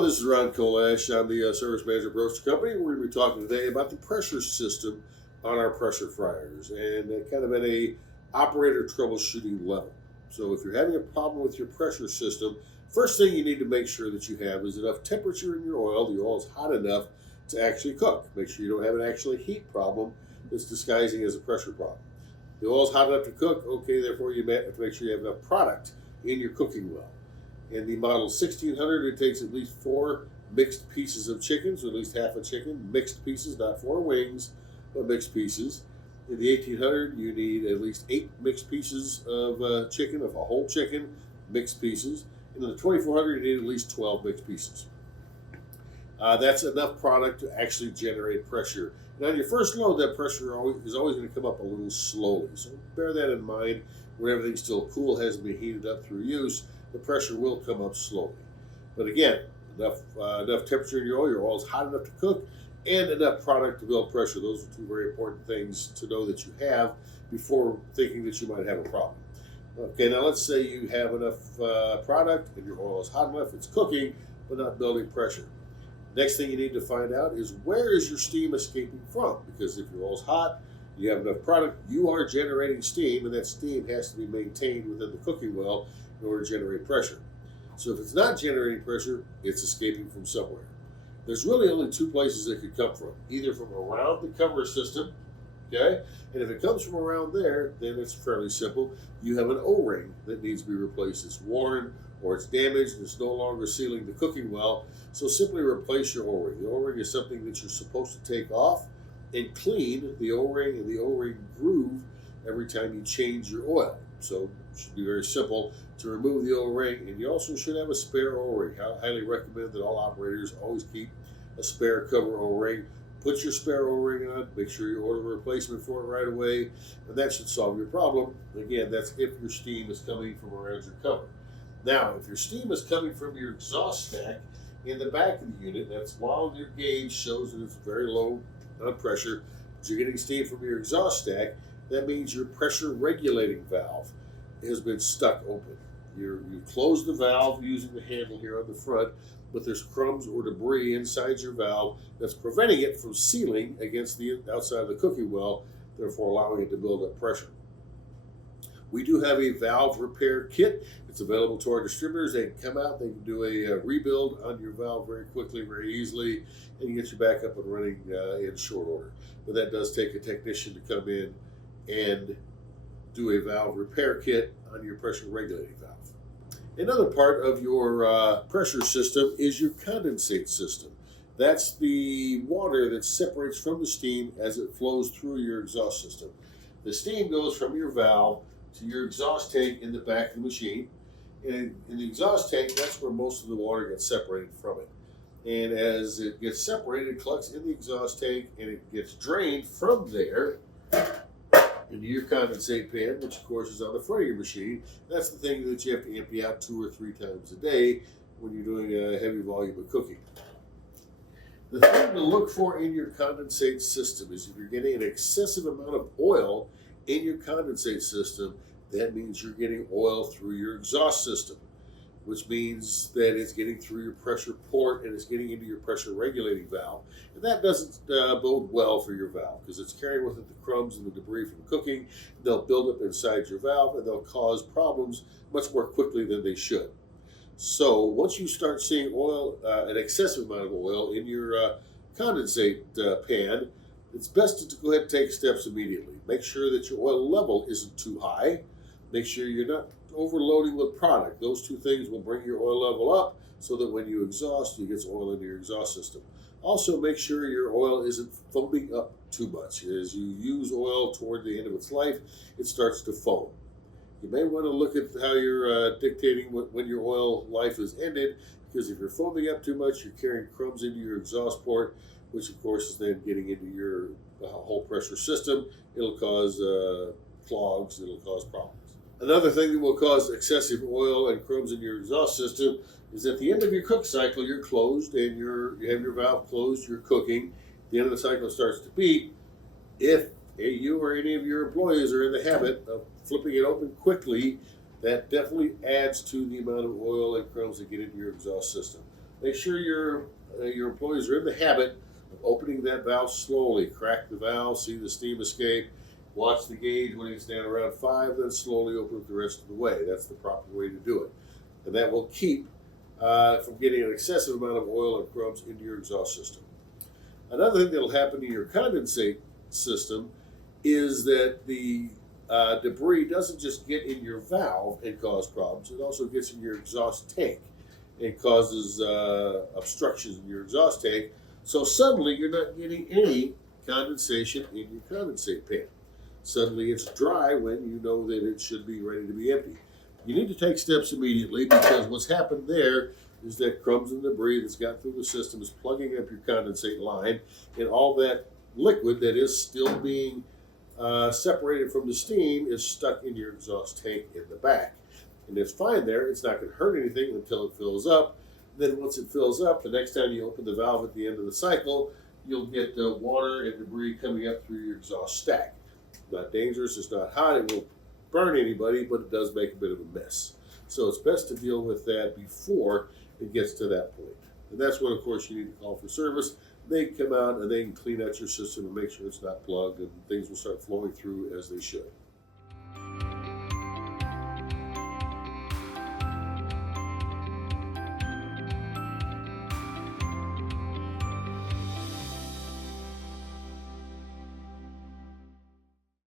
Hello, this is Ron Kollasch. I'm the service manager at Broaster Company. We're going to be talking today about the pressure system on our pressure fryers and kind of at a operator troubleshooting level. So if you're having a problem with your pressure system, first thing you need to make sure that you have is enough temperature in your oil. The oil is hot enough to actually cook. Make sure you don't have an actual heat problem that's disguising as a pressure problem. The oil is hot enough to cook, okay, therefore you have to make sure you have enough product in your cooking well. In the model 1600, it takes at least 4 mixed pieces of chicken, so at least half a chicken, mixed pieces, not 4 wings, but mixed pieces. In the 1800, you need at least 8 mixed pieces of chicken, of a whole chicken, mixed pieces. And in the 2400, you need at least 12 mixed pieces. That's enough product to actually generate pressure. Now, on your first load, that pressure is always going to come up a little slowly. So bear that in mind. When everything's still cool, hasn't been heated up through use, the pressure will come up slowly. But again, enough temperature in your oil is hot enough to cook, and enough product to build pressure. Those are 2 very important things to know that you have before thinking that you might have a problem. Okay, now let's say you have enough product and your oil is hot enough, it's cooking, but not building pressure. Next thing you need to find out is where is your steam escaping from? Because if your oil's hot, you have enough product, you are generating steam, and that steam has to be maintained within the cooking well in order to generate pressure. So if it's not generating pressure, it's escaping from somewhere. There's really only 2 places it could come from, either from around the cover system, okay? And if it comes from around there, then it's fairly simple. You have an O-ring that needs to be replaced. It's worn or it's damaged and it's no longer sealing the cooking well. So simply replace your O-ring. The O-ring is something that you're supposed to take off and clean the O-ring and the O-ring groove every time you change your oil. So it should be very simple to remove the O-ring, and you also should have a spare O-ring. I highly recommend that all operators always keep a spare cover O-ring. Put your spare O-ring on, make sure you order a replacement for it right away, and that should solve your problem. Again, that's if your steam is coming from around your cover. Now, if your steam is coming from your exhaust stack in the back of the unit, that's while your gauge shows that it's very low on pressure, but you're getting steam from your exhaust stack, that means your pressure regulating valve has been stuck open. You close the valve using the handle here on the front, but there's crumbs or debris inside your valve that's preventing it from sealing against the outside of the cooking well, therefore allowing it to build up pressure. We do have a valve repair kit. It's available to our distributors. They can come out, they can do a rebuild on your valve very quickly, very easily, and get you back up and running in short order. But that does take a technician to come in and do a valve repair kit on your pressure regulating valve. Another part of your pressure system is your condensate system. That's the water that separates from the steam as it flows through your exhaust system. The steam goes from your valve to your exhaust tank in the back of the machine. And in the exhaust tank, that's where most of the water gets separated from it. And as it gets separated, it collects in the exhaust tank and it gets drained from there into your condensate pan, which of course is on the front of your machine. That's the thing that you have to empty out 2 or 3 times a day when you're doing a heavy volume of cooking. The thing to look for in your condensate system is if you're getting an excessive amount of oil in your condensate system, that means you're getting oil through your exhaust system, which means that it's getting through your pressure port and it's getting into your pressure regulating valve. And that doesn't bode well for your valve because it's carrying with it the crumbs and the debris from cooking. They'll build up inside your valve and they'll cause problems much more quickly than they should. So once you start seeing oil, an excessive amount of oil in your condensate pan, it's best to go ahead and take steps immediately. Make sure that your oil level isn't too high. Make sure you're not overloading with product. Those 2 things will bring your oil level up so that when you exhaust, you get oil into your exhaust system. Also, make sure your oil isn't foaming up too much. As you use oil toward the end of its life, it starts to foam. You may want to look at how you're dictating when your oil life is ended, because if you're foaming up too much, you're carrying crumbs into your exhaust port, which of course is then getting into your whole pressure system. It'll cause clogs, it'll cause problems. Another thing that will cause excessive oil and crumbs in your exhaust system is at the end of your cook cycle, you're closed and you have your valve closed, you're cooking. The end of the cycle starts to beep. If you or any of your employees are in the habit of flipping it open quickly, that definitely adds to the amount of oil and crumbs that get into your exhaust system. make sure your employees are in the habit of opening that valve slowly. Crack the valve, see the steam escape, watch the gauge when it's down around 5, then slowly open it the rest of the way. That's the proper way to do it. And that will keep from getting an excessive amount of oil and crumbs into your exhaust system. Another thing that will happen to your condensate system is that the debris doesn't just get in your valve and cause problems, it also gets in your exhaust tank and causes obstructions in your exhaust tank. So suddenly you're not getting any condensation in your condensate pan. Suddenly it's dry when you know that it should be ready to be empty. You need to take steps immediately, because what's happened there is that crumbs and debris that's got through the system is plugging up your condensate line, and all that liquid that is still being separated from the steam is stuck in your exhaust tank in the back. And it's fine there. It's not going to hurt anything until it fills up. Then once it fills up, the next time you open the valve at the end of the cycle, you'll get the water and debris coming up through your exhaust stack. Not dangerous, it's not hot, it won't burn anybody, but it does make a bit of a mess. So it's best to deal with that before it gets to that point. And that's when, of course, you need to call for service. They can come out and they can clean out your system and make sure it's not plugged, and things will start flowing through as they should.